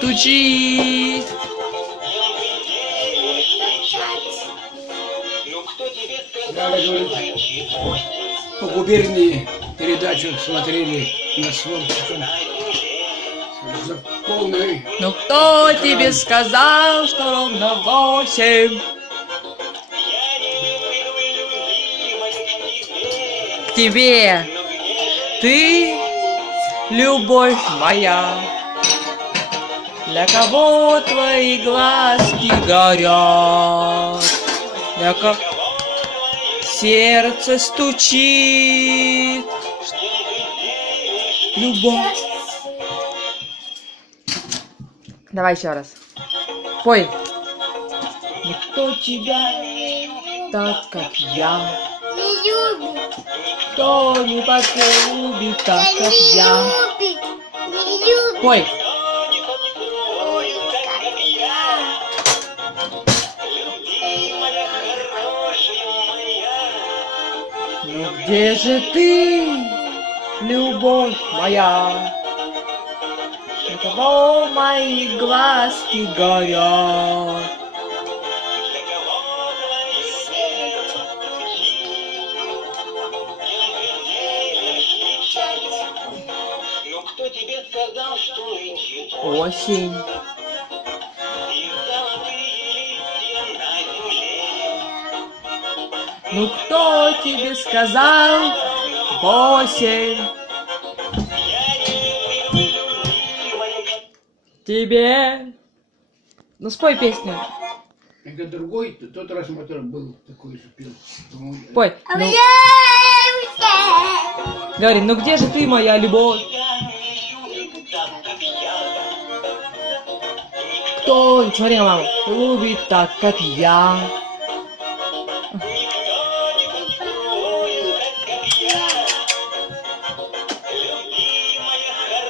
стучит. Надо, говорит, по губернии передачу смотрели на Слончиком. За полный... Ну кто тебе сказал, что ровно 8? Тебе, ты, любовь моя, для кого твои глазки горят, для кого сердце стучит, любовь. Давай еще раз. Пой. Никто тебя так, как я. Не любит. Кто не полюбит так, как я. Не любит. Пой. Ой, как я. Ну где же ты, любовь моя? Для кого мои глазки горят? Ну кто тебе сказал, что нынче Осень. и золотые листья на земле? Ну кто тебе сказал? Осень. Тебе. Ну спой песню. Это другой, тот раз мотор был такой же пел. Пой. А Ну, мне говори, ну где же ты, моя любовь? Кто, смотри на маму, любит так, как я?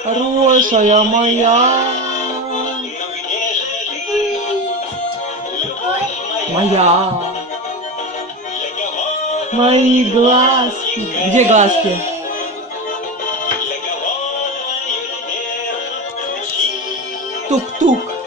Хорошая моя. Моя. Мои глазки. Где глазки? Тук-тук.